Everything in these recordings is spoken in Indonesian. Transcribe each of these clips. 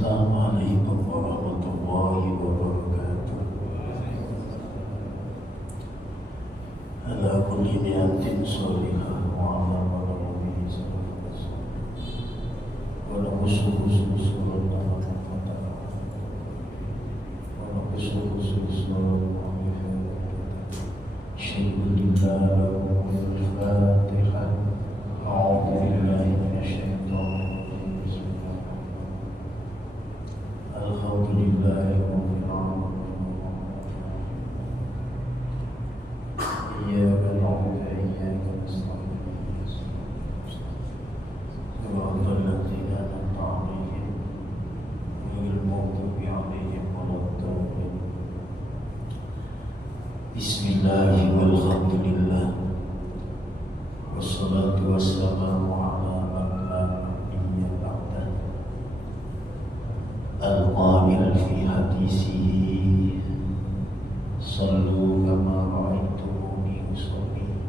Assalamualaikum warahmatullahi wabarakatuh. Ala kulli niyatin sholihah wa ala kulli sallallahu wa la usul Bismillahi walhamdulillah wassalatu wassalamu ala man la nabiyya ba'dah. Al-qa'il fi hadisihi sallu kama ra'aitumuni usolli.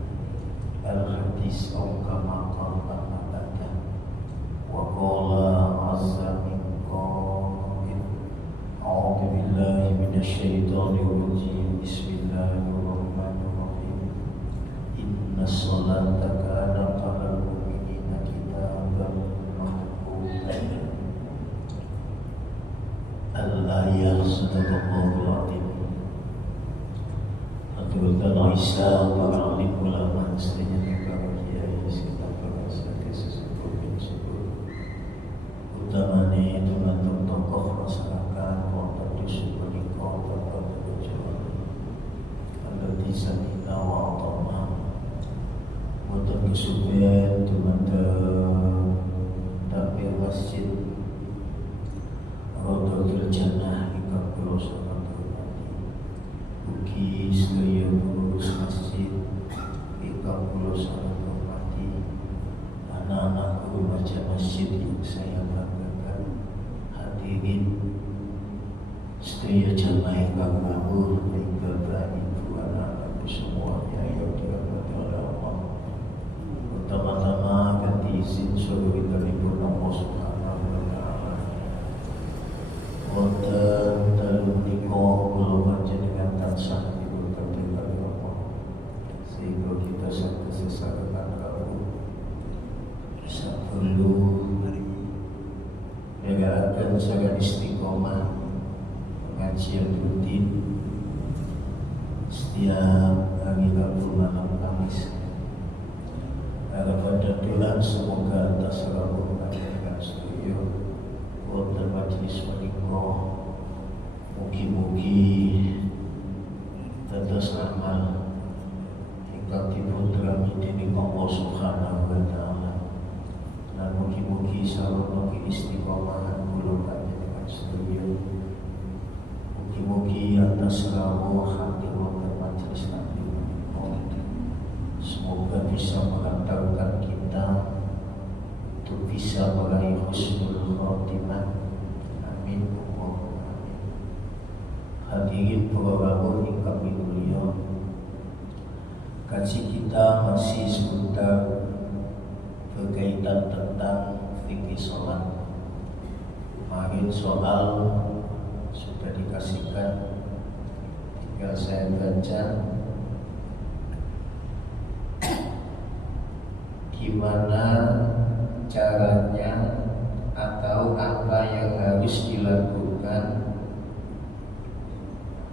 Al-hadis aw kama qala abada. Wa qala azza min qa'il a'udhu billahi minasy syaithanir rajim. Bismillahirrahmanirrahim. Inna sholata kanat 'alal mu'minina kitaban mawqutan. Al-ayat sadaqallahul 'azim. Aturkan Aisyah para alim ulama sebenarnya para kiai sekitar bahasa kesesuatu utamanya itu untuk tokoh masyarakat kota dusun menikah kota berjuang alladzi samina wa atama untuk kesubuhan takbir masjid Raudhatul Jannah hingga pulau Sangat Hormati Buki sedaya pengurus masjid hingga pulau Sangat Hormati anak-anak guru baca masjid yang saya banggakan, hadirin sedaya jamaah yang ngawur hingga ibu anak-anakku semuanya yang dirahmati oleh Allah. Pertama-tama ganti izin suruh kita libur Allah Subhanahu wa ta'ala. Wonten dalu menika kula panjenengan tansah diberkati oleh Allah sehingga kita saged sesarengan kawruh saperlu negaraken sagan istiqomah pengajian rutin setiap hari Rabu malam Kamis. Harapan dan doa semoga atas rawuh panjenengan sedaya wonten majelis menika mugi-mugi dados amal ingkang dipun derami dening Allah Subhanahu wa ta'ala. Dan mugi-mugi sarana istiqomahan kula panjenengan sedaya. Mugi-mugi atas rawuh hati wonten majelis Nabi menika semoga bisa mengantarkan kita untuk bisa meraih husnul khotimah. Amin. Allahumma amin. Hadirin para rawuh ingkang mulia, kaji kita masih seputar berkaitan tentang fikih sholat. Kemarin soal sudah dikasihkan, tinggal saya baca gimana caranya atau apa yang harus dilakukan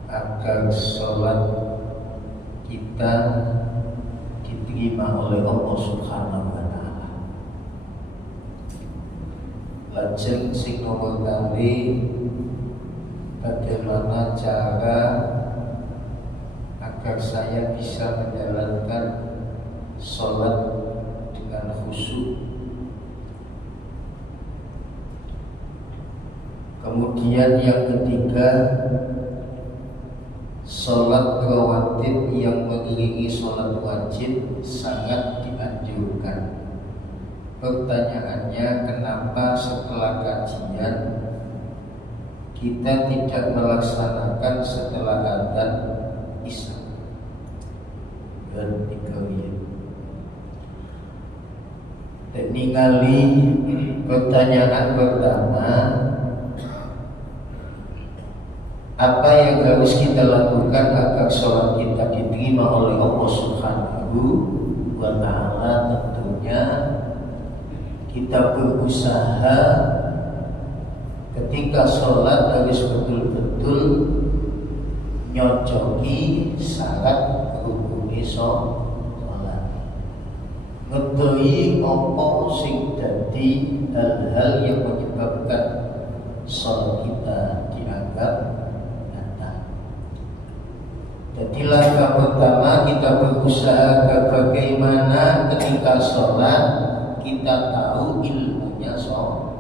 agar sholat kita diterima oleh Allah Subhanahu wa ta'ala. Lajeng sing nomor kali, bagaimana cara agar saya bisa menjalankan sholat dengan khusyuk. Kemudian yang ketiga, sholat rawatib yang mengiringi sholat wajib sangat dianjurkan. Pertanyaannya, kenapa setelah kajian kita tidak melaksanakan setelah adzan Isya dan Iqamah? Dan ningali pertanyaan pertama, apa yang harus kita lakukan agar sholat kita diterima oleh Allah Subhanahu wa Ta'ala? Tentunya kita berusaha ketika sholat harus betul-betul nyocoki syarat rukune sholat, ngedoi apa sing dadi hal-hal yang menyebabkan sholat kita dianggap batal. Jadi langkah pertama kita berusaha agar bagaimana ketika sholat kita tahu ilmunya sholat.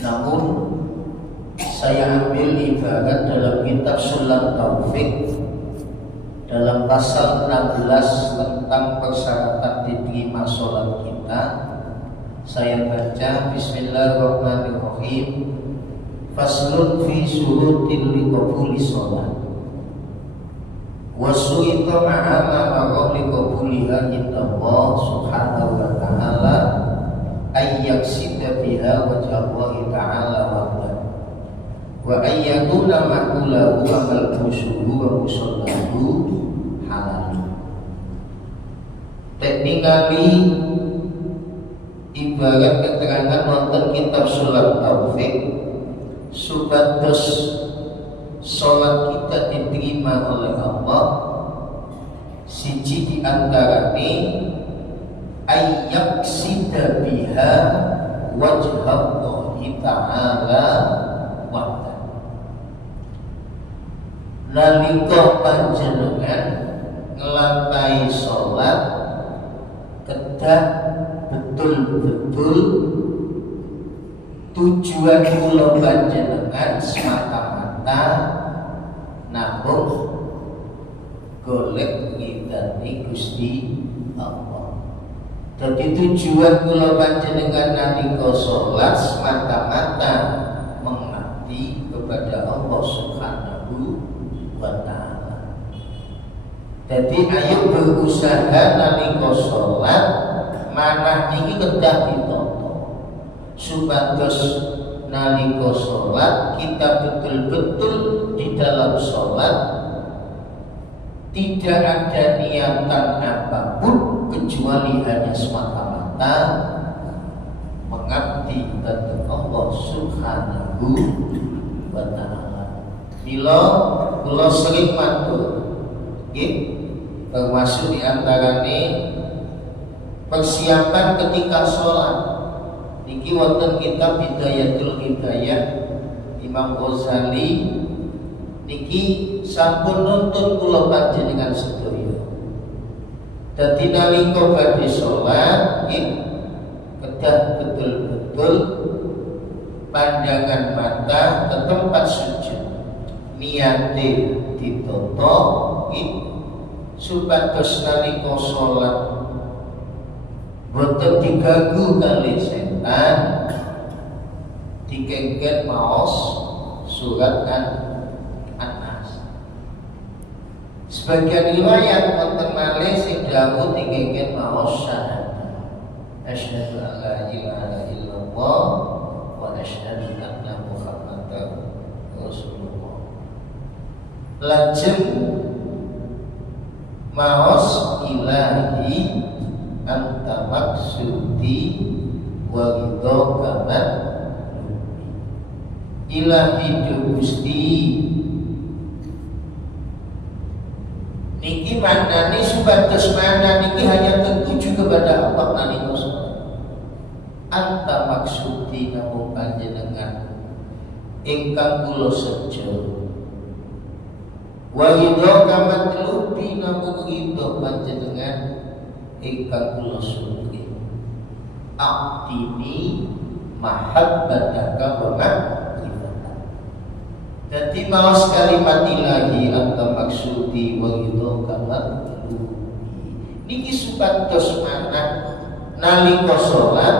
Namun saya ambil ibarat dalam kitab Sulam Taufik dalam pasal 16 tentang persyaratan diterima sholat kita. Saya baca Bismillahirrahmanirrahim. Faslun fi syurutil liqabuli sholat wasu'ita ma'ama ma'am liqabuliha indallah subhanahu wa ta'ala ayyaksida biha wajhallahi ta'ala wa ayyakuna ma'ulahu wa malbusuhu wa musallahu halal. Teknikali ibarat keterangan nonton kitab Sulam Taufik supados sholat kita diterima oleh Allah, siji di antarane ayyaksida biha wajhallahi ta'ala wahda. Nalika panjenengan ngelantai sholat kedah betul-betul tujuan kula panjenengan semata-mata namung golek ngidani Gusti Allah. Jadi tujuan kula panjenengan nalika sholat semata-mata mengabdi kepada Allah Subhanahu wa Ta'ala. Jadi ayo berusaha nalika sholat manah niki kedah ditoto supados nalika sholat kita betul-betul di dalam sholat tidak ada niatan apapun kecuali hanya semata-mata mengabdi kepada Allah Subhanahu wa Ta'ala. Mila sering matur termasuk diantarane persiapan ketika sholat. Niki wonten kitab Hidayatul Hidayah Imam Ghazali niki sampun nuntun kula panjenengan sedaya. Dadi nalika badhe salat kedah betul-betul pandangan mata ke tempat sujud. Niate ditata supados nalika salat boten diganggu kali setan, dikengken maos surat An-Nas. Sebagian riwayat wonten malih sing dawuh dikengken maos syahadat. Asyhadu an la ilaha illallah wa asyhadu anna Muhammadar Rasulullah. Lajeng maos ilahi anta maksudi wa ridho kaman ilahi Gusti. Niki maknane supados mana niki hanya tertuju kepada Allah nalika sholat. Anta maksudi namung panjenengan ingkang kula seja wa ridho kaman lubi namung ridho panjenengan ingkang kula suwun. Aqdini mahabbataka wa ma'rifataka. Dadi maos kalimat ilahi anta maksudi wa ridhoka matlubi niki supados manah nalika sholat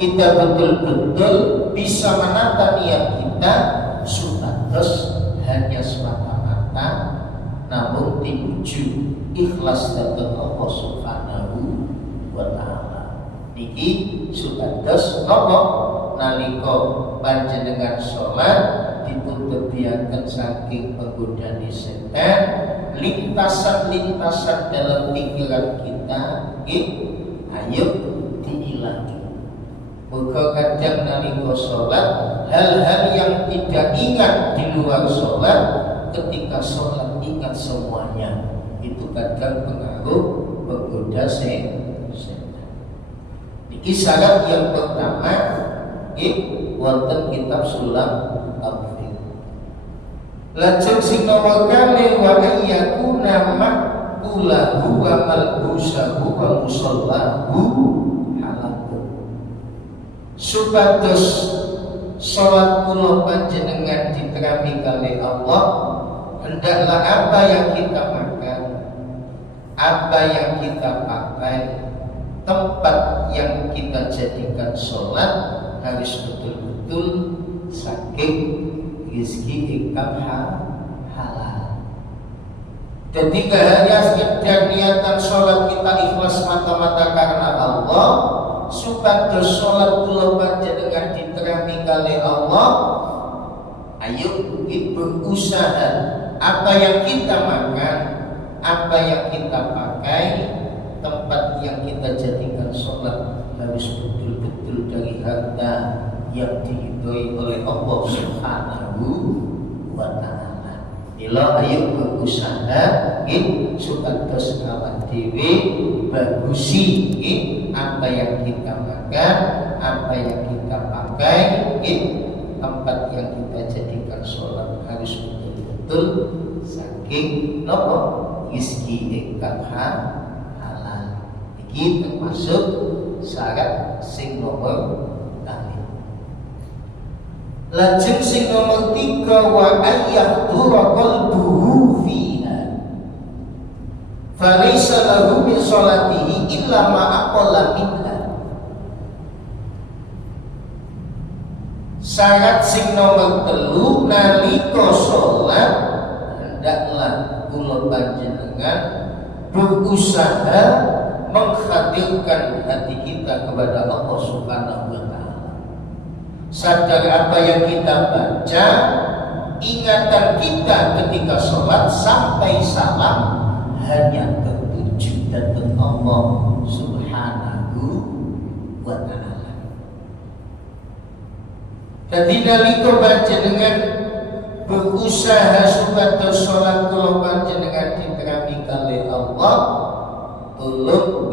kita betul-betul bisa menata niat kita supados hanya semata-mata namun tinuju ikhlas dhateng Allah Subhanahu wa Ta'ala. Niki supados napa nalika panjenengan sholat dipuntebiaken saking penggodaan setan, lintasan-lintasan dalam pikiran kita, ayo dihilangi. Muga kadang nalika sholat, hal-hal yang tidak ingat di luar sholat, ketika sholat ingat semuanya. Itu kadang pengaruh penggoda setan. Niki syarat yang pertama, wonten kitab Sulam Al-Fil. Lajeng sing nomor kali wa ayyakuna ma'ulahu wa malbusahu wa musallahu halakun. Supados salat kula panjenengan diterami kali Allah, hendaklah apa yang kita makan, apa yang kita pakai, tempat yang kita jadikan sholat harus betul-betul saking rizki ingkang halal. Jadi tidak hanya sekedar niatan sholat kita ikhlas mata-mata karena Allah, supados sholat kula panjenengan diterami kali Allah, ayo berusaha apa yang kita makan, apa yang kita pakai, tempat yang kita jadikan sholat harus betul-betul dari harta yang diridhoi oleh Allah Subhanahu wa ta'ala. Mila ayo berusaha supados awak dhewe bagusi apa yang kita makan, apa yang kita pakai, tempat yang kita jadikan sholat harus betul-betul saking nopo rezeki ingkang halal. Iki termasuk syarat sing nomor kali. Lajeng sing nomor 3 wa ayyahdura qalbuhu fiha falaysa lahu min sholatihi illa ma aqalla minha. Syarat sing nomor 3 nalika sholat hendaklah kula panjenengan berusaha menghadirkan hati kita kepada Allah Subhanahu wa ta'ala. Sadar apa yang kita baca, ingatan kita ketika sholat sampai salam hanya tertuju datang Allah Subhanahu wa ta'ala. Jadi nalika panjenengan berusaha supados sholat kula panjenengan diterami kali Allah, tolong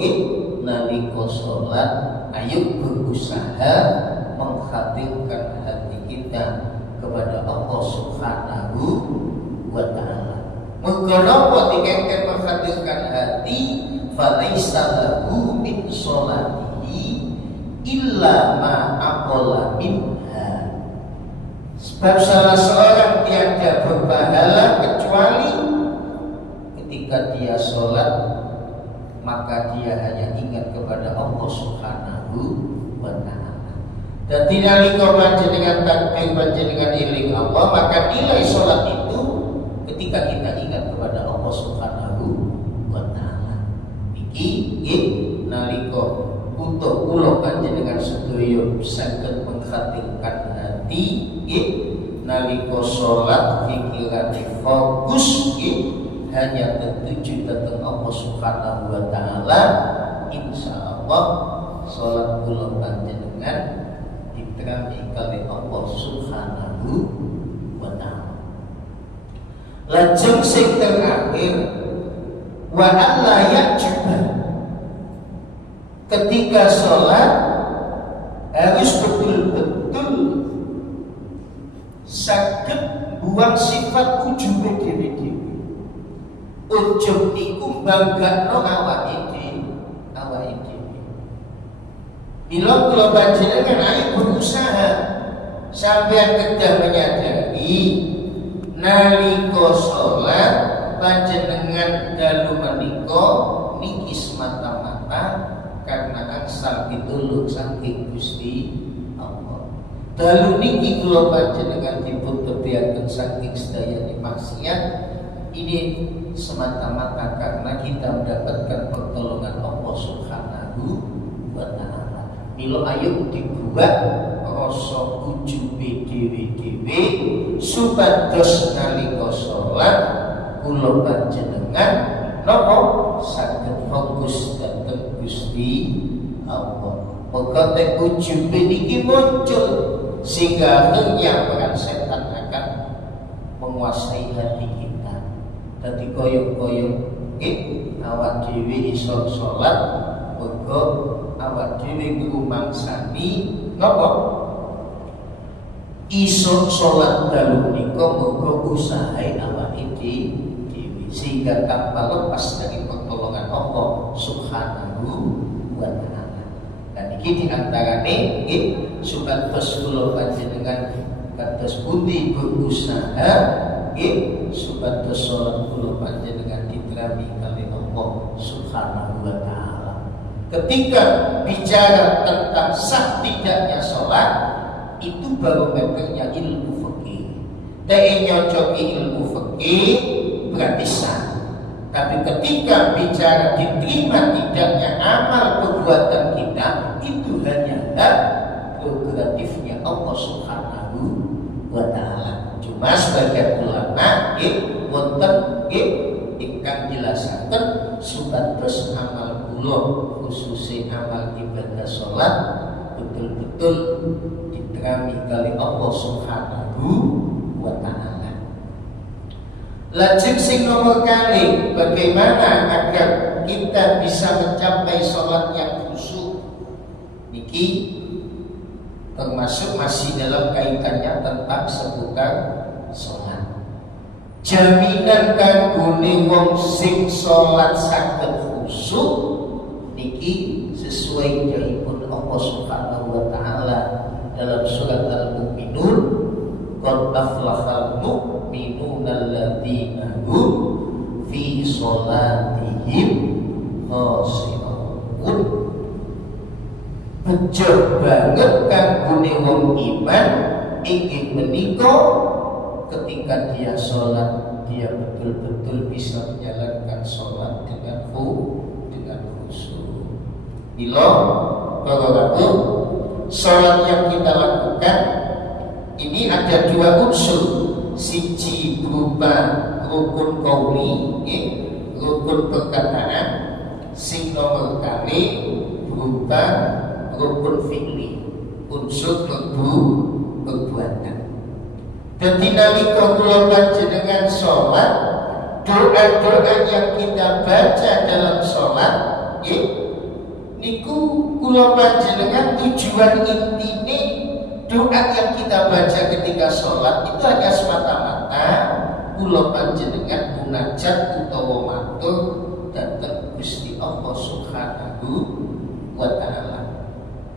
nalika sholat ayo berusaha menghadirkan hati kita kepada Allah Subhanahu wa ta'ala. Mengapa dikengken menghadirkan hati? Falaisa lahu min sholatihi illa ma aqalla minha. Sebab salah seorang tiada berpahala kecuali ketika dia sholat maka dia hanya ingat kepada Allah Subhanahu wa ta'ala. Dan tidak nalika panjenengan takbir panjenengan eling Allah, maka nilai sholat itu ketika kita ingat kepada Allah Subhanahu wa ta'ala. Iki nalika utuh kula panjenengan sedaya saged menghadirkan hati, nalika sholat pikiran fokus hanya tertuju datang Allah Subhanahu wa ta'ala, insyaallah sholat kula panjenengan diterami kali Allah Subhanahu wa ta'ala. Lajeng sing terakhir wa alla ya'juba, ketika sholat harus betul-betul saged buang sifat ujub dhewe-dhewe. Ujub iku banggakno awake dhewe. Bila kula panjenengan ayo berusaha sampeyan kedah menyadari nalika sholat panjenengan dalu menika niki semata-mata karena angsal pitulung saking Gusti Allah. Dalu niki kula panjenengan dipun tebiaken saking sedaya maksiat ini semata-mata karena kita mendapatkan pertolongan Allah Subhanahu wa ta'ala. Milo ayo dibuat rasa ujube dhewe-dhewe supados nalika salat kula panjenengan napa saged fokus dhateng Gusti Allah. Pokoke ujube niki muncul sehingga akhirnya peran setan akan menguasai hati kita. Dadi koyok-koyok awak dhewe iso salat mergo awak dhewe ngrumangsani napa iso salat dalu nika mergo usahae awake dhewe sehingga tanpa lepas dari pertolongan Allah Subhanahu wa taala. Dan iki diantarane supados kula panjenengan kados pundi berusaha supados salat kula panjenengan diterami kali Allah Subhanahu wa taala. Ketika bicara tentang sah tidaknya sholat, itu barometernya ilmu fikih. Tapi nyocoki ilmu fikih berarti sah. Tapi ketika bicara diterima tidaknya amal perbuatan kita, itu hanyalah prerogatifnya Allah Subhanahu wa taala. Cuma sebagian ulama wonten ingkang jelasaken supados amal kula khususnya amal ibadah sholat betul-betul diterami kali Allah Subhanahu wa ta'ala. Lajeng sing nomor kali, bagaimana agar kita bisa mencapai sholat yang khusyuk? Niki termasuk masih dalam kaitannya tentang seputar sholat. Jaminan kanggone wong sing sholat saged khusyuk niki sesuai dawuh Allah Subhanahu wa taala dalam surat Al-Mu'minun, qad aflahal mu'minuna alladzina hum fi sholatihim khashi'un. Bejo banget kanggone wong iman inggih menika ketika dia sholat dia betul-betul bisa menjalankan sholat dengan khusyuk. Bila kalau sholat yang kita lakukan ini ada dua unsur, siji berupa rukun qauli, rukun perkataan, sing nomor kali berupa rukun fi'li, unsur perbuatan. Dan nalika kula panjenengan sholat, doa-doa yang kita baca dalam sholat, niku kula panjenengan tujuan intine doa yang kita baca ketika sholat itu hanya semata-mata kula panjenengan munajat utawa matur dhateng Gusti Allah Subhanahu wa taala.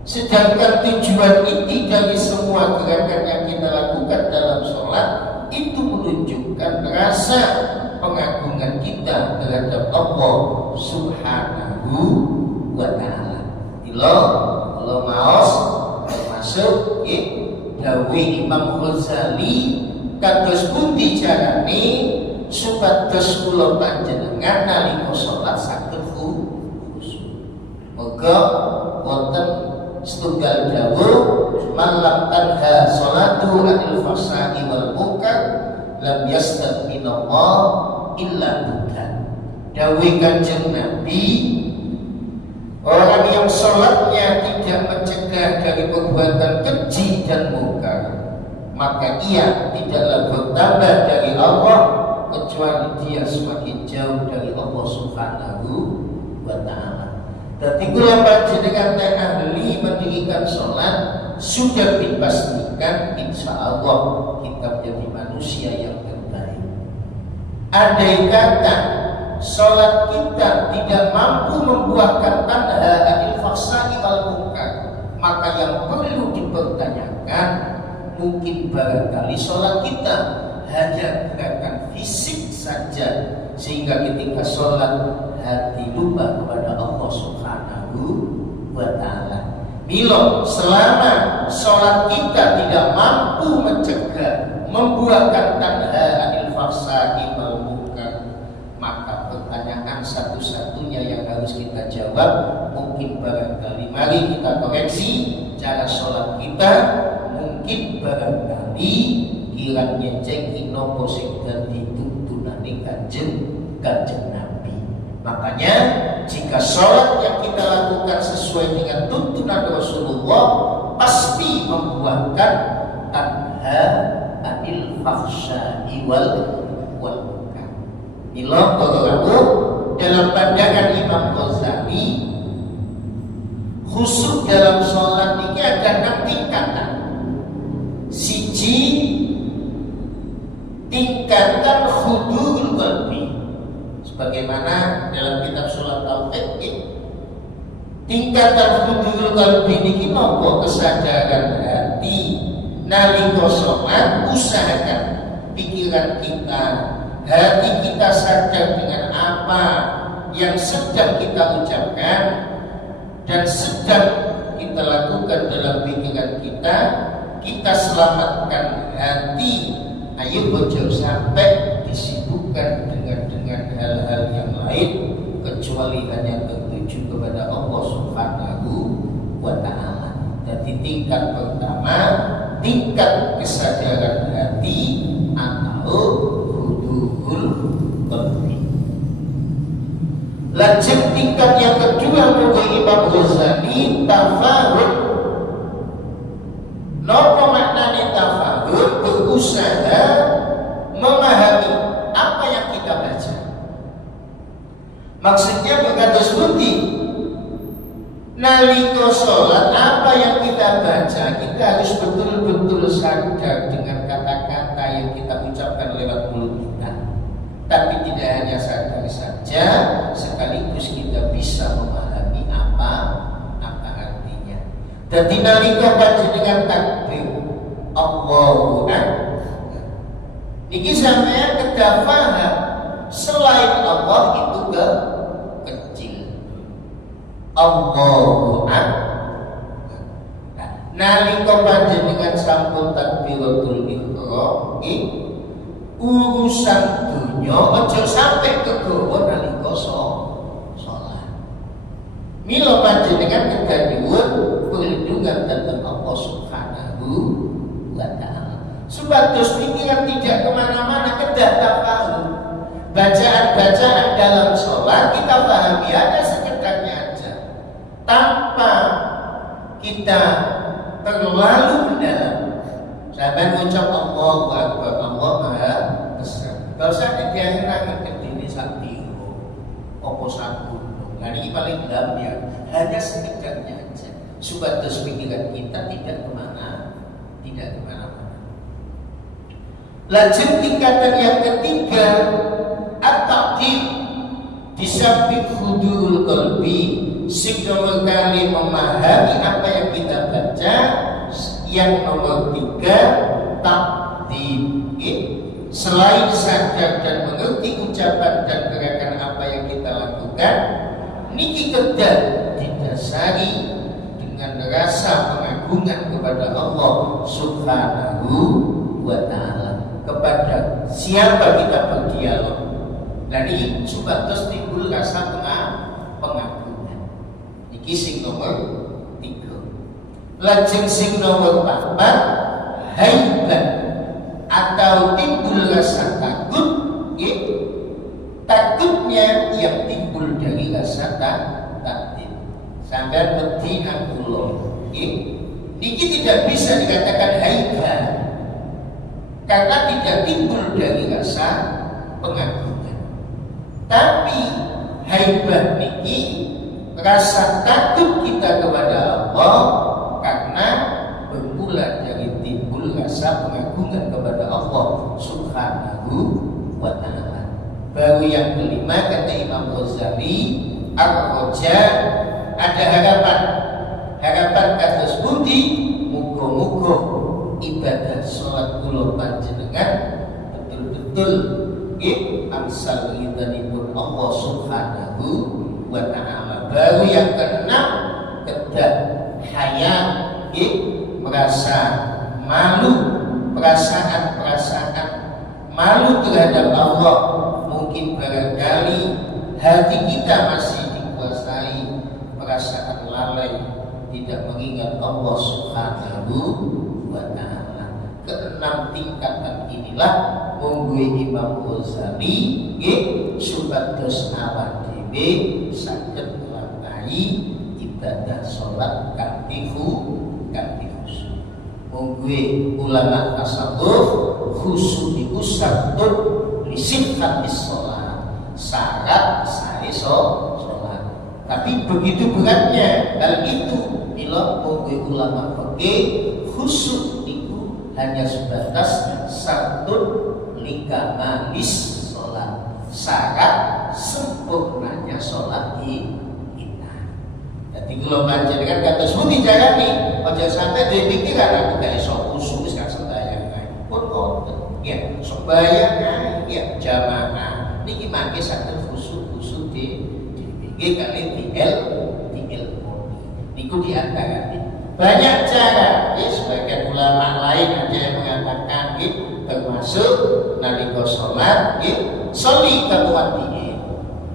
Sedangkan tujuan inti dari semua gerakan yang kita lakukan dalam sholat itu menunjukkan rasa pengagungan kita terhadap Allah Subhanahu wa ta'ala. Kalau maos termasuk dawuh Imam Ghazali kados pundi carane supados kula panjenengan nalika sholat saged khusyuk. Moga wonten setunggal dawuh malam tanha sholatu anil fahsya'i wal munkar lam yastad minallah illa bukan. Dawuh Kanjeng Nabi, orang yang sholatnya tidak mencegah dari perbuatan keji dan mungkar, maka ia tidaklah bertambah dari Allah kecuali dia semakin jauh dari Allah Subhanahu wa ta'ala. Tapi kula panjenengan ahli mendirikan sholat sudah dipastikan insya Allah kita menjadi manusia yang terbaik. Andai kata sholat kita tidak mampu membuahkan tanha anil fahsya'i wal munkar, maka yang perlu dipertanyakan mungkin barangkali sholat kita hanya gerakan fisik saja, sehingga ketika sholat hati lupa kepada Allah Subhanahu wa ta'ala. Bila selama sholat kita tidak mampu mencegah membuahkan tanha anil fahsya'i wal munkar, maka pertanyaan satu-satunya yang harus kita jawab mungkin barangkali mari kita koreksi cara sholat kita mungkin barangkali kiranya ceki nopo sing dadi tuntunane kanjeng Nabi. Makanya jika sholat yang kita lakukan sesuai dengan tuntunan Rasulullah pasti membuahkan tanha anil fahsya'i wal munkar. Mila dalam pandangan Imam Ghazali, khusyuk dalam sholat ini ada 6 tingkatan. Siji, tingkatan khudu'ul qalbi, sebagaimana dalam kitab sholat al-fiqh. Tingkatan khudu'ul qalbi ini nopo kesadaran hati. Nalika sholat usahakan pikiran kita, hati kita sadar dengan apa yang sedang kita ucapkan dan sedang kita lakukan dalam pikiran kita. Kita selamatkan hati. Ayo ojo sampai disibukkan dengan hal-hal yang lain kecuali hanya tertuju kepada Allah Subhanahu wa ta'ala. Jadi tingkat pertama, tingkat kesadaran hati atau hudul qalbi. Lajeng tingkat yang kedua menurut Imam Ghazali, tafahum. Nopo maknane tafahum? Berusaha memahami apa yang kita baca. Maksudnya berkata seperti nalika sholat, apa yang kita baca kita harus betul-betul sadar dengan kata-kata yang kita ucapkan lewat mulut kita. Tapi tidak hanya sadar saja, sekaligus kita bisa memahami apa artinya. Jadi nalika baca dengan takbir Allahu Akbar, niki sampeyan kedah paham selain Allah itu kecil. Allahu Akbar. Nalika panjenengan sampun takbiratul ihram, urusan dunya aja sampai kegawa nalika sholat. Mila panjenengan kedah nyuwun perlindungan dhateng Allah Subhanahu wa ta'ala. Supados pikiran tidak kemana-mana, kedah tafahum. Bacaan-bacaan dalam sholat kita pahami ada sekedarnya aja, tanpa kita terlalu mendalam. Sahabat ucap Allahu Akbar, Allah Maha Besar. Gak usah diangin-angin ke dini saktiho, opo gunung. Nah ini paling dalam ya, hanya sekedarnya aja. Supados pikiran kita tidak kemana-mana. Lanjut tingkatan yang ketiga, at-taqdim. Di samping hudul qalbi, sing nomor kali memahami apa yang kita baca. Yang nomor 3, taqdim. Selain sadar dan mengerti ucapan dan gerakan apa yang kita lakukan, niki kedah didasari dengan rasa pengagungan kepada Allah Subhanahu wa ta'ala. Kepada siapa kita berdialog. Jadi supados timbul rasa pengagungan. Iki sing nomor 3. Lajeng sing nomor 4, haibah atau timbul rasa takut. Takutnya yang timbul dari rasa takdim. Sampai wedi nang kula. Niki tidak bisa dikatakan haibah karena tidak timbul dari rasa pengagungan. Tapi haibah niki rasa takut kita kepada Allah karena bermula dari timbul rasa pengagungan kepada Allah Subhanahu wa ta'ala. Baru yang kelima kata Imam Ghazali, ar-raja, ada harapan kados budi muga-muga ibadah sholat kula panjenengan betul-betul amsal ridhanipun Allah Subhanahu wa ta'ala. Baru yang keenam kedah haya, merasa malu, perasaan malu terhadap Allah. Mungkin barangkali hati kita masih dikuasai perasaan lalai, tidak mengingat Allah Subhanahu wa ta'ala. Keenam tingkatan inilah mungguhi Imam Ghazali supados awak dhewe saged nglampahi ibadah salat kanthi khusyuk. Mungguhi ulama tasawuf khusyuk iku syarat lisihhatis shalah, syarat sae salat. Tapi begitu beratnya hal itu bila mungguhi ulama fikih khusyuk itu hanya sebatas satu likamalis sholat, syarat sempurnanya sholat kita. Jadi kalau panjenengan kata suci jangan nih, ojo sampai dia pikiran aku gak iso khusyuk wis gak sembahyang ae. Pun ya sembahyang ya jamaah. Niki mangke saged khusyuk di kali di ilmu. Niku di antara banyak cara. Sebagian ulama lain ada yang mengatakan termasuk nalika sholat sholli kamuwati,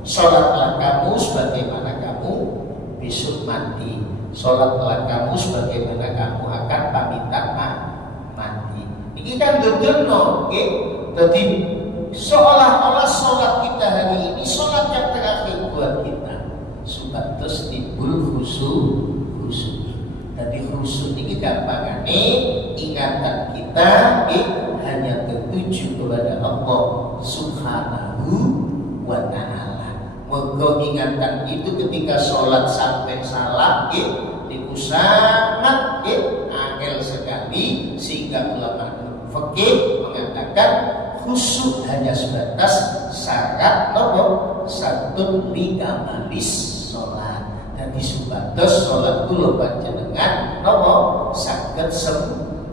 sholatlah kamu sebagaimana kamu besok mati, sholatlah kamu sebagaimana kamu akan pamitan mati. Ini kan dodono, jadi seolah-olah sholat kita hari ini sholat yang terakhir buat kita, supados timbul khusyuk. Jadi khusyuk ini gampangane ingatan kita hanya tertuju kepada Allah Subhanahu wa ta'ala. Moga ingatan itu ketika sholat sampai salam itu sangat angel sekali, sehingga ulama fikih mengatakan khusyuk hanya sebatas syarat satu likamalis sholat. Jadi supados sholat kula panjenengan saged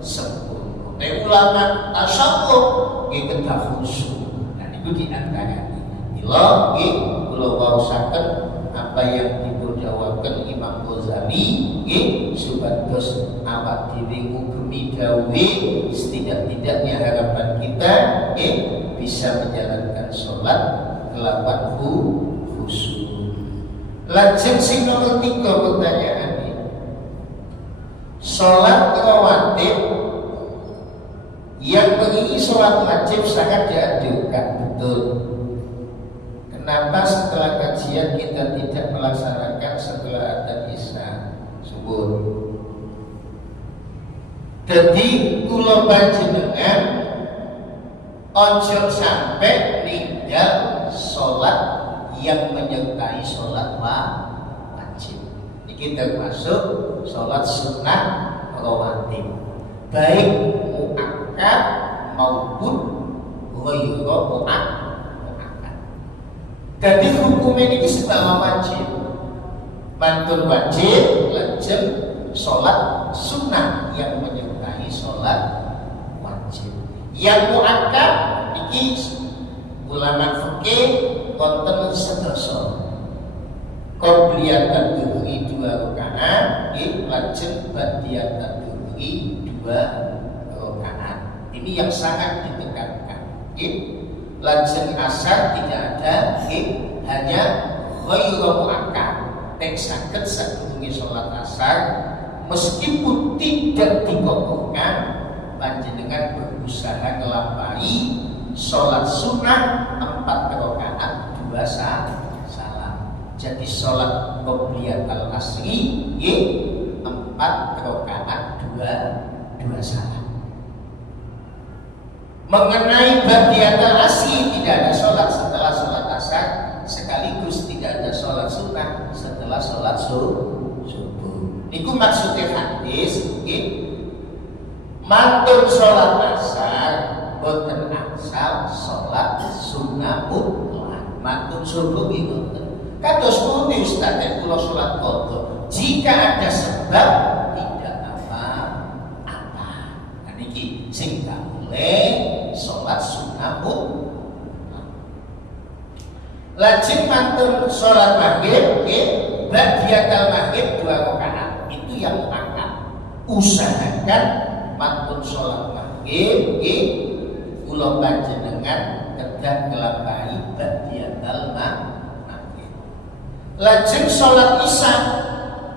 sempurna. Ulama tasawuf kedah khusyuk. Nah niku di antara mila kula waosaken apa yang dipunjawabkan Imam Ghazali supados awak dhewe ngugemi dawuhe setidak-tidaknya harapan kita bisa menjalankan sholat kelawan khusyuk. Lajeng sing nomor 3 pertanyaan ini, sholat rawatib yang mengiringi sholat wajib sangat dianjurkan, betul. Kenapa setelah kajian kita tidak melaksanakan setelah adzan isya subuh? Jadi kula panjenengan ojo sampai ninggal sholat yang menyertai sholat wajib. Ini termasuk sholat sunnah rawatib, baik muakkad maupun ghairu muakkad. Jadi hukum ini sebab wajib, mantun wajib, lajeng sholat sunnah yang menyertai sholat wajib. Yang muakkad ini ulama fikih konten sedasa qobliyatan dhuhri 2 rakaat lajeng ba'diyatan dhuhri 2 rakaat. Ini yang sangat ditekankan. Lajeng asar tidak ada, hanya ghairu muakkad. Nek saged sadurunge salat asar meskipun tidak dikokohkan, panjenengan berusaha ngelampahi sholat sunnah 4 rakaat 2 salam. Jadi sholat qobliyatul asri 4 rakaat 2 salam. Mengenai ba'diyatul asri tidak ada sholat setelah sholat asar, sekaligus tidak ada sholat sunnah setelah sholat subuh. Niku maksudnya hadis mantun sholat asar boten angsal sholat sunnah mutlak, mantun subuh gitu. Kados pundi Ustaz nek kula sholat qadha, jika ada sebab tidak apa-apa. Nah niki sing gak boleh sholat sunnah mutlak. Lajeng mantun sholat maghrib ba'diyatul maghrib 2 rakaat, itu yang muakkad. Usahakan mantun sholat maghrib kula panjenengan kedah nglampahi ba'diyatul maghrib. Lajeng sholat isya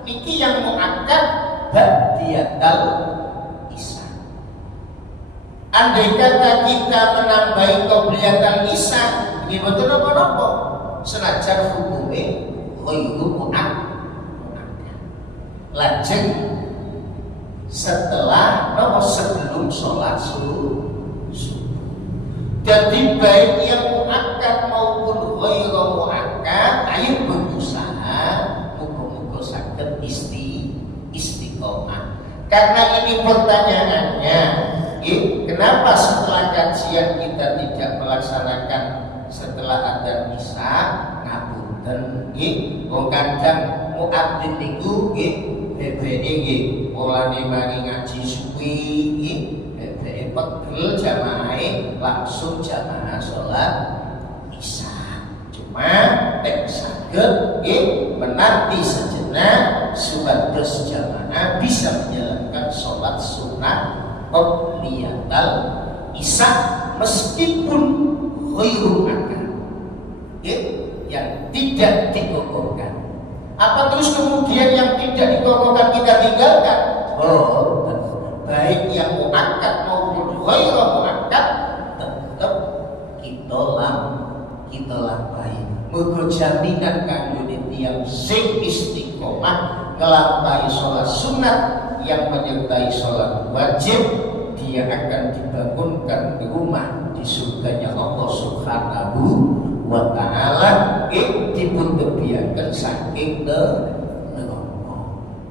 niki yang muakkad ba'diyatul isya. Andai kata kita menambahi qobliyatal isya, ini betul apa-apa. Senajan hukumnya ghairu mu'akkad. Lajeng setelah sebelum sholat subuh. Jadi baik yang mu'akkad maupun ghairu mu'akkad, ayo berusaha muga-muga saged istiqomah. Karena ini pertanyaannya, kenapa setelah kajian kita tidak melaksanakan setelah adzan isya? Ngapunten nggih, wong kadang muadzin niku nggih bebene nggih mulane mari ngaji suwi nggih bebeke pegel jamaahe langsung jamaah salat isya. Cuma nek saged nggih menanti sejenak supados jamaah bisa menjalankan salat sunat qobliyatal isya meskipun ghairu mu'akkad, yang tidak dikokohkan. Apa terus kemudian yang tidak dikokohkan kita tinggalkan? Oh, baik yang mu'akkad maupun ghairu mu'akkad tetap kita lampahi. Muga jaminan kanggo tiyang sing istiqomah ngelampahi sholat sunat yang menyertai sholat wajib, dia akan dibangunkan di rumah di surganya Allah Subhanahu wa ta'ala, dipun tebiaken saking neraka.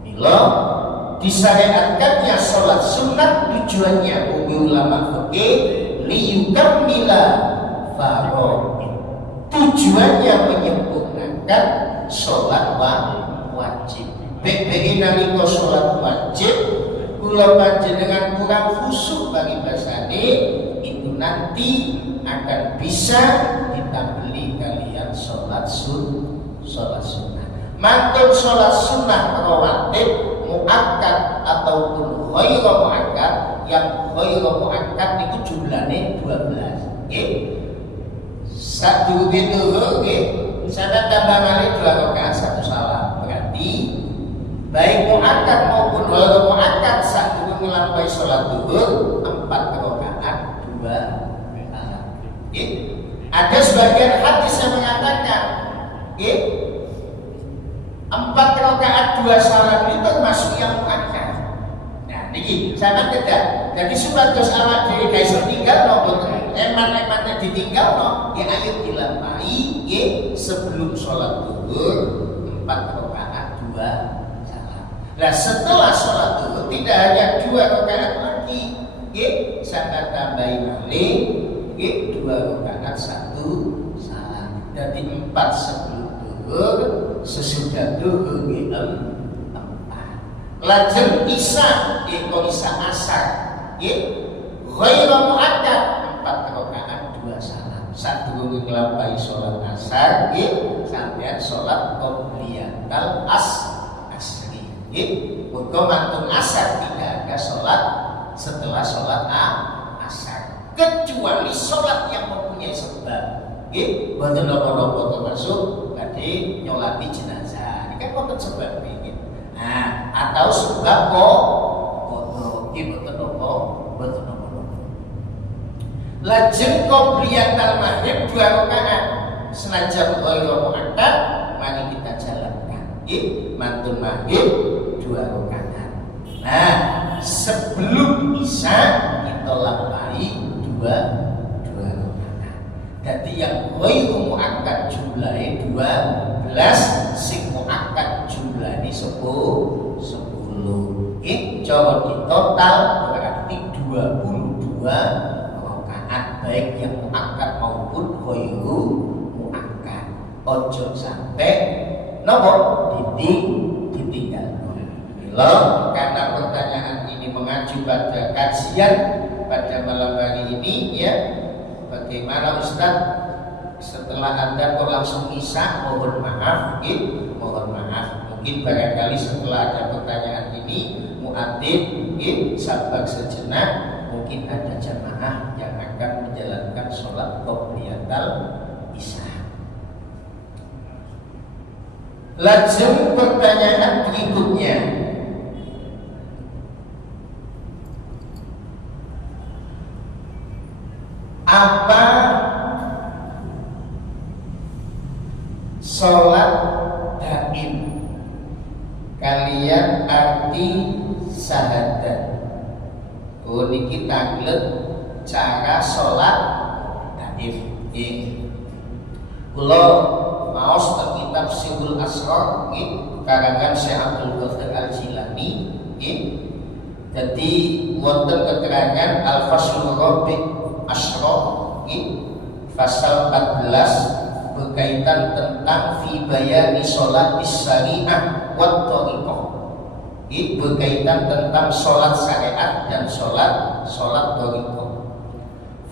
Mila disyariatkannya sholat sunat tujuannya bagi ulama fikih liyukammila fardhu, tujuannya menyempurnakan sholat wajib. Bagi nalika sholat wajib kula panjenengan kurang khusyuk bagi basane, itu nanti akan bisa ditambeli kalian sholat sunnah. Mantun sholat sunnah rawatib muakkad ataupun ghairu muakkad, yang ghairu muakkad niku jumlahnya 12. Nggih. Sadurunge zuhur nggih, sana tambahane 2 rakaat 1 salam. Berarti baik muakkad maupun ghairu muakkad sadurunge nglampahi salat zuhur 4 rakaat 2 salam. Nggih. Ada sebagian hadis yang mengatakan, nggih, 4 rakaat 2 salam itu termasuk yang muakkad. Nah, niki sampeyan tidak. Jadi supados awak dhewe ga iso tinggal mboten eman-emannya ditinggal ya ayo dilampahi nggih sebelum sholat zuhur 4 rakaat 2 salam. Nah, setelah sholat zuhur tidak hanya 2 rakaat lagi, nggih, saya tambahi malih nggih 2 rakaat 1 salam. Jadi 4 sebelum zuhur, sesudah zuhur nggih 4. Lajeng isya isya asar nggih ghairu muakkad 4 rakaat 2 salam. Sadurunge nglampahi sholat asar nggih sampeyan sholat qobliyatal asri nggih. Muga mantun asar tidak ada sholat setelah sholat asar, kecuali sholat yang mempunyai sebab nggih, boten napa-napa termasuk badhe nyolati jenazah. Ini kan boten sebab nggih. Nah, atau sebab kok nggih boten napa. Lajeng qobliyatal maghrib 2 rakaat senajan ghairu muakkad, mari kita jalankan nggih mantun maghrib 2 rakaat. Nah, sebelum isya kita lampahi 2 rakaat. Jadi yang ghairu muakkad jumlahe 12, sing muakkad jumlahe 10. Nggih, cara ditotal berarti 22 baik yang muakkad maupun ghairu muakkad. Ojo sampai ditinggal. Mila karena pertanyaan ini mengacu pada kajian pada malam hari ini ya, bagaimana Ustaz setelah Anda kok langsung isya? Mohon maaf, mohon maaf. Mungkin barangkali setelah ada pertanyaan ini muadzin sabar sejenak, mungkin ada jamaah yang akan menjalankan sholat qobliyatal isya. Lajeng pertanyaan berikutnya, Apa sholat daim? Kalian arti syahadat. Oh niki tanglet cara sholat daim. Kula maos teng kitab Sihul Asrar nggih karangan Syekh Abdul Qadir Al-Jilani nggih. Dadi wonten keterangan Al-Faslur Rabi' Asyra nggih pasal 14 berkaitan tentang fi bayani sholatis syariah wa thariqah. Ini berkaitan tentang sholat syariat dan sholat thariqah.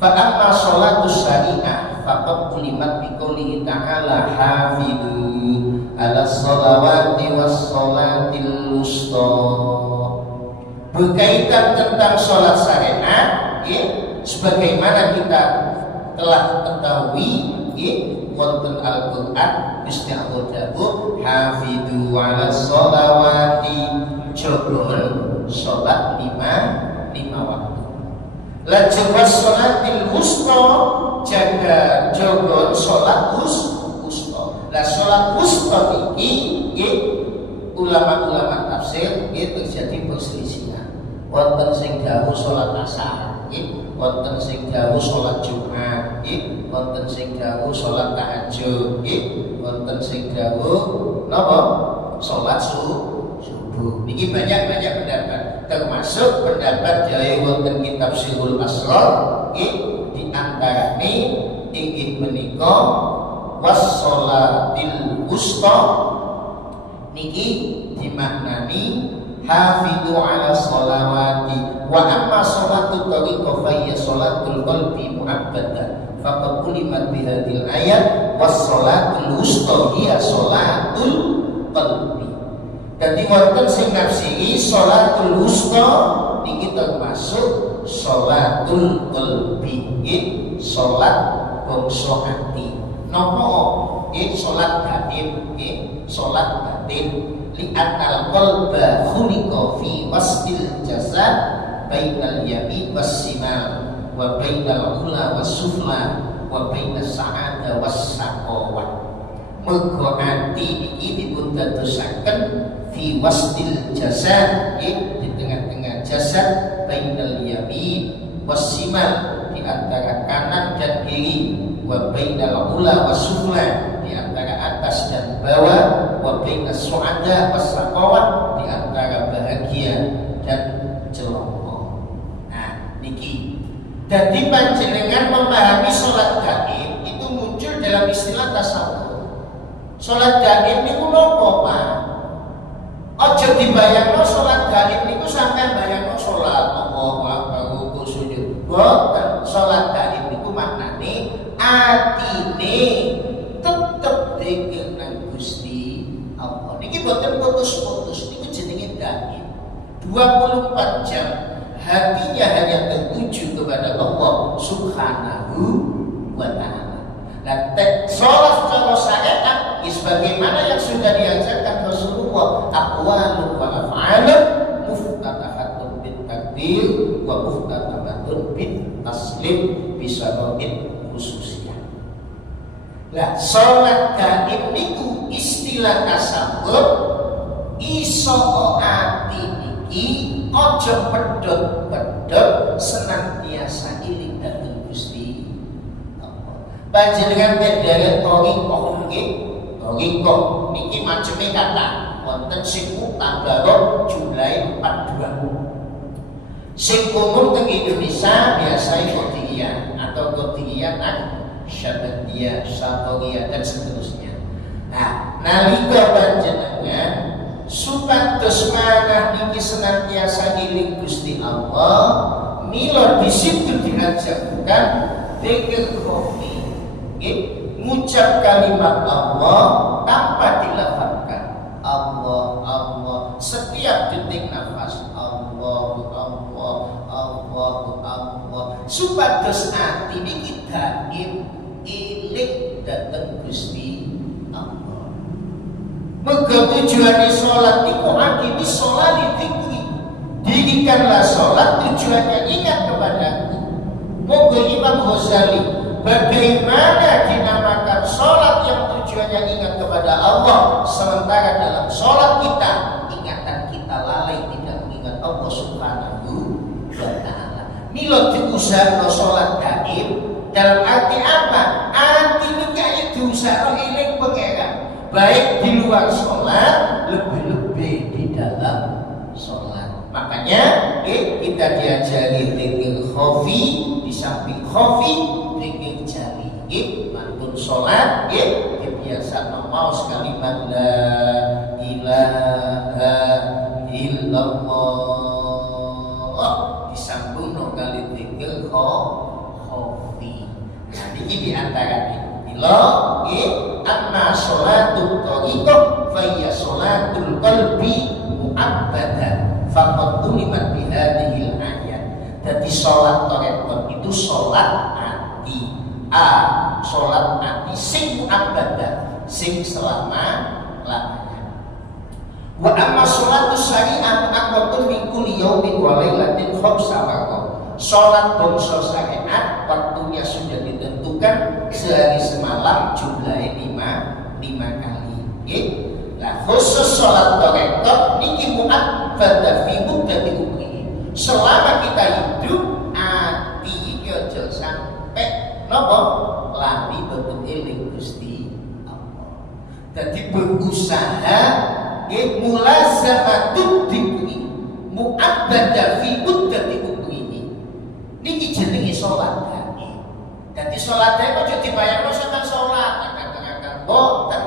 Fa amma sholatus syariah faqad ulimat bi qoulihi ta'ala hafidhu 'ala sholawati was sholatil wusta. Berkaitan tentang sholat syariat, ya, sebagaimana kita telah ketahui, ya, wonten Al-Qur'an Gusti Allah dawuh hafidhu 'ala sholawati, jogon sholat lima waktu. Lajeng wassolatil wusta, jaga jogon sholat wusta. Lah sholat wusta iki ulama-ulama tafsir terjadi perselisihan. Wonten sing dawuh sholat asar, wonten sing dawuh sholat Jumat, wonten sing dawuh sholat tahajud, wonten sing dawuh napa? Sholat subuh. Niki banyak pendapat, termasuk pendapat dari wonten kitab Sihul Asrar, di antarane inggih menika wassolatil wusta niki dimaknani hafidhu 'ala sholawati wa amma sholatul thariqah fa hiya sholatul qalbi mu'abbadah faqad ulimat bihadil ayat wassolatul wusta hiya sholatul qalbi. Jadi wonten sing nafsiri sholatul wusta niki termasuk sholatul qalbi, sholat bangsa hati. Napa sholat batin, sholat batin li'anal qalba khuliqa fi wasdil jasad bainal yamin was simal wa bainal ula was sufla wa bainas sa'ada was saqawat. Mergo ati iki dipun dadosaken fi wasdil jasad, di tengah-tengah jasad bainal yamin was simal, di antara kanan dan kiri, wa bainal ula was sufla, di antara atas dan bawah, wa bainas su'ada was saqawat, di antara bahagia dan celaka. Nah niki dadi panjenengan memahami sholat gaib itu muncul dalam istilah tasawuf. Sholat gaib niku nopo Pak? Aja dibayangno sholat gaib niku sampean bayangno sholat Allahu akbar ruku sujud. Boten, sholat gaib niku maknane atine tetep dikir nang Gusti Allah. Niki boten putus-putus, niku jenenge gaib. 24 jam hatinya hanya tertuju kepada Allah Subhanahu wa ta'ala. Nah, sholat cara syariat sebagaimana yang sudah diajarkan Rasulullah, aqwalun wa af'alun muftatahatun bit takbir wa muftatahatun bit taslim bisababin khususiyah. Lah sholat gaib niku istilah tasawuf iso ati niki aja pedhot-pedhot senantiasa iling dhateng Gusti Allah. Panjenengan pendherek thariqah nggih, thariqah niki maceme kata wonten sing mutabarok jumlahe 42. Sing umum teng Indonesia biasa qadiriyah atau qadiriyah Syadadiyah, Syatoriyah dan seterusnya. Nah, nalika panjenengan supados manah niki senantiasa iling Gusti Allah, mila di situ diajarkan dzikir khafi, ngucap kalimat Allah tanpa dilafazkan. Allah, Allah, setiap detik nafas Allah, Allah, Allah, Allah. Supados ati niki daim iling dhateng Gusti Allah. Mergo tujuane salat iku akimi sholati dzikri. Dirikanlah salat tujuannya ingat kepadaku. Moga Imam Ghazali, bagaimana dinamakan sholat yang tujuannya ingat kepada Allah, sementara dalam sholat kita ingatan kita lalai tidak mengingat Allah Subhanahu wa Ta'ala. Milo diusahakan sholat gaib dalam arti apa? Arti ini kayak diusahakan eling pengeran, baik di luar sholat, lebih-lebih di dalam sholat. Makanya kita diajari dzikir khafi, di samping khafi dzikir jari. Mantun sholat biasa mau kalimat la ilaha illallah disambung kali dzikir khafi. Nah ini diantara bila anna sholatul tariqah fa hiya sholatul qalbi mu'abbadan faqad ulimat bihadihil ayat. Jadi sholat tariqah itu sholat hati. Sholat hati sing mu'abbadan, sing selama-lamanya. Wa amma sholatus syari'ah aqwatun min kulli yaumin wa lailatin khamsa marrat. Sholat bangsa syariat waktunya sudah ditentukan sehari semalam jumlahnya lima kali. Nah khusus sholat tariqah niki mu'abbadah fi muddati umri. Selama kita hidup ati iki aja sampai napa lali betul eling Gusti Allah. Jadi berusaha mulazamatud dzikri mu'abbadah fi muddati umri. Niki jenenge sholat gaib. Dadi sholat gaib aja dibayangno sampeyan sholat kadang-kadang boten.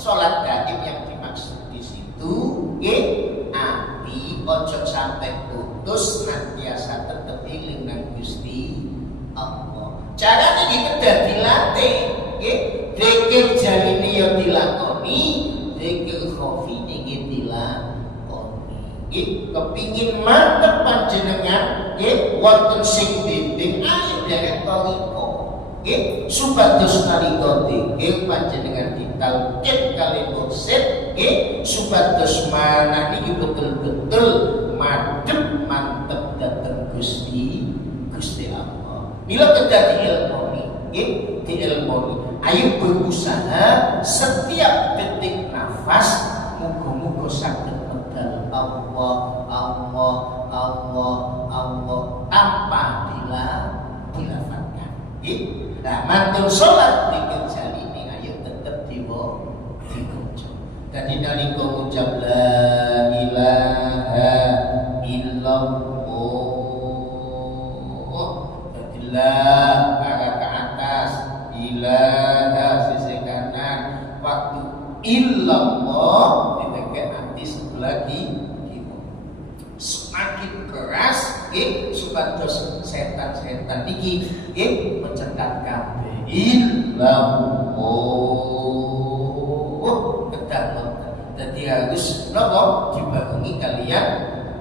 Sholat gaib yang dimaksud di situ ati ojo sampai putus nantiasa tetep eling nang Gusti Allah. Carane iki kedah dilatih, dzikir jarine ya dilakoni, dzikir khafi niki dilakoni. Kepingin mantep panjenengan wonten sing bimbing ayo derek toriko supados nalika dzikir panjenengan ditalqin kali mursyid supados manah niki betul-betul madhep mantep dhateng Gusti Allah. Mila kedah diilmoni ayo berusaha setiap detik nafas muga-muga saged medal Allah tanpa dilafalkan. Nah, mantun sholat dzikir jalini ayo tetep diwoco. Dadi nalika ngucap la ilaha illallah, dadi la arah ke atas, ilaha sisi kanan, waktu illallah ditegak nanti sebelah semakin keras supados setan-setan niki mencetak kabeh illallah kedah. Dadi harus napa dibarengi kalian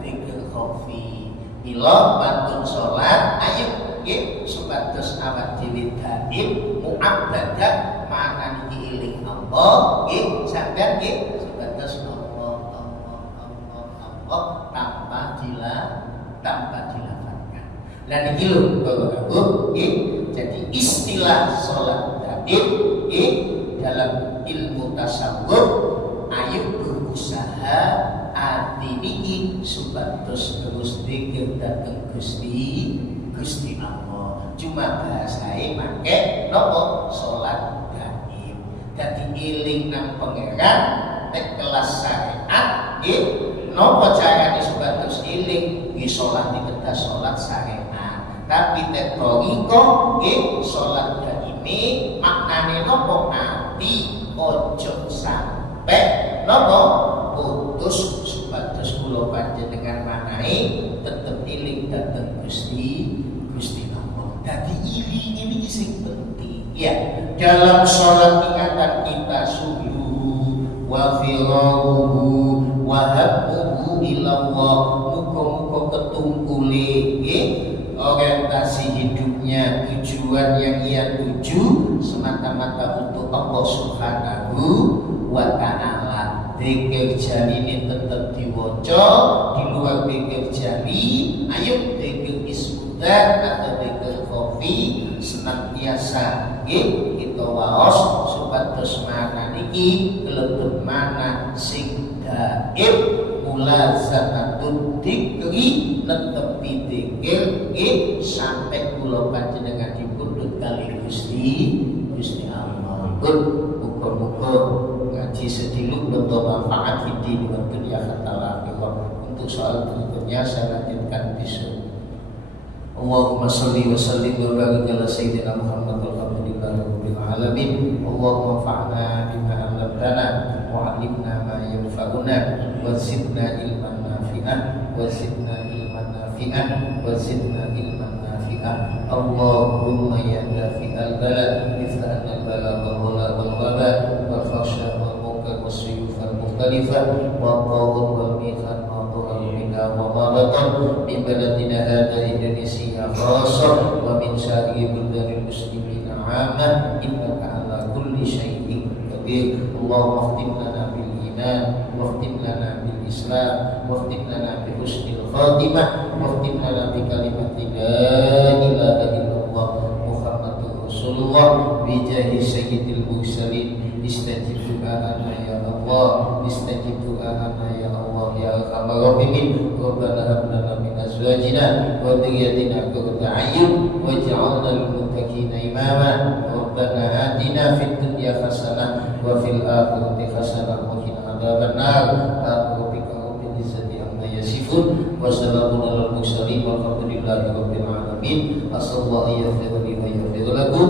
dzikir khafi. Mila mantun salat ayo supados awak dhewe gaib mu'abbadah mana niki eling Allah sampeyan supados Allah tanpa dilafalkan. Lan iki lho Bapak-Ibu, jadi istilah salat gaib dalam ilmu tasawuf ayo berusaha ati niki supados terus dzikir dhateng Gusti Allah. Cuma bahasae make napa salat gaib. Dadi eling nang pangeran nek kelas syariat napa carane supados eling salat dikedah salat syariat. Tapi nek toriko salat gaib maknane napa ati ojo sampe napa putus supados kula panjenengan manahe tetep eling dhateng Gusti Allah. Dadi ini sing penting ya. Dalam salat ingatan kita subuh wa firahu wa habbuhu ilallah, muga-muga ketunggule orientasi hidupnya, tujuan yang ia tuju semata-mata untuk Allah Subhanahu wa Ta'ala. Dzikir jari ini tetap diwaca, di luar dzikir jari ayo dzikir ismudan atau dzikir ngopi senantiasa nggih kita waos supados mana niki kelebet mana sing gaib mulazamatud dzikri netepi dzikir nggih sampai kula panjenengan dipundhut kali Gusti Allah. Muga-muga ngaji sediluk untuk manfaat di dunia kata untuk soal berikutnya saya lanjutkan besok. Allahumma salli wa sallim wa barik ala sayyidina Muhammad walhamdulillahi rabbil alamin. Allahumma fa'na bima 'allamtana wa 'allimna ma yanfa'una wa zidna ilman nafi'an wa zidna ilman nafi'an wa zidna ilman nafi'an. Allahumma ya dafi'al bala if'al bala wal wala wal fahsya wal munkar was suyuf al mukhtalifah wa qawlun wal miqat وما بطن من بلدنا هذا إندونيسيا خاصة ومن سائر بلدان المسلمين عامة إنك على كل شيء قدير. اللهم اختم لنا بالإيمان واختم لنا بالإسلام واختم لنا بحسن الخاتمة واختم لنا بكلمة لا إله إلا الله محمد رسول الله بجاه سيد المرسلين. استجب دعاءنا يا الله استجب دعاءنا يا الله يا أرحم الراحمين. ربنا هب لنا من أزواجنا وذريتنا قرة أعين واجعلنا للمتقين إماما. ربنا آتنا في الدنيا حسنة وفي الآخرة حسنة وقنا عذاب النار. سبحان ربك رب العزة عما يصفون وسلام على المرسلين والحمد لله رب العالمين. أسأل الله أن يغفر لي ويغفر لكم.